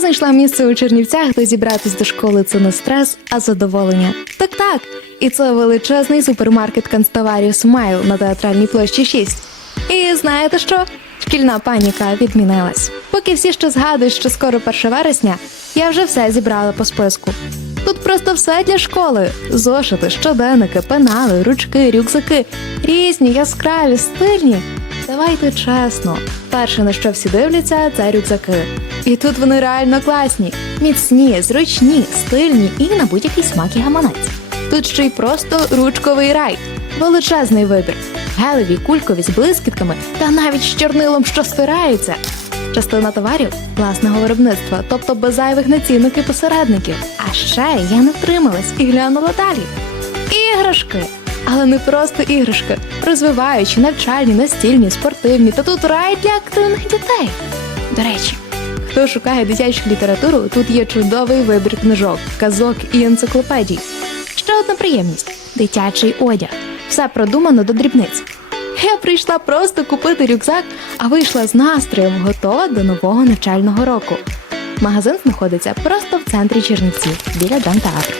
Знайшла місце у Чернівцях, де зібратись до школи це не стрес, а задоволення. Так так. І це величезний супермаркет канцтоварів Смайл на театральній площі 6. І знаєте що? Шкільна паніка відмінилась. Поки всі ще згадують, що скоро 1 вересня, я вже все зібрала по списку. Тут просто все для школи: зошити, щоденники, пенали, ручки, рюкзаки, різні, яскраві, стильні. Давайте чесно. Перше, на що всі дивляться, це рюкзаки. І тут вони реально класні, міцні, зручні, стильні і на будь-який смак і гаманець. Тут ще й просто ручковий рай, величезний вибір, гелеві, кулькові з блискітками та навіть з чорнилом, що стирається. Частина товарів власного виробництва, тобто без зайвих націнок і посередників. А ще я не втрималась і глянула далі. Іграшки! Але не просто іграшки, розвиваючі, навчальні, настільні, спортивні, та тут рай для активних дітей. До речі, хто шукає дитячу літературу, тут є чудовий вибір книжок, казок і енциклопедій. Ще одна приємність дитячий одяг. Все продумано до дрібниць. Я прийшла просто купити рюкзак, а вийшла з настроєм, готова до нового навчального року. Магазин знаходиться просто в центрі Чернівців біля Драмтеатру.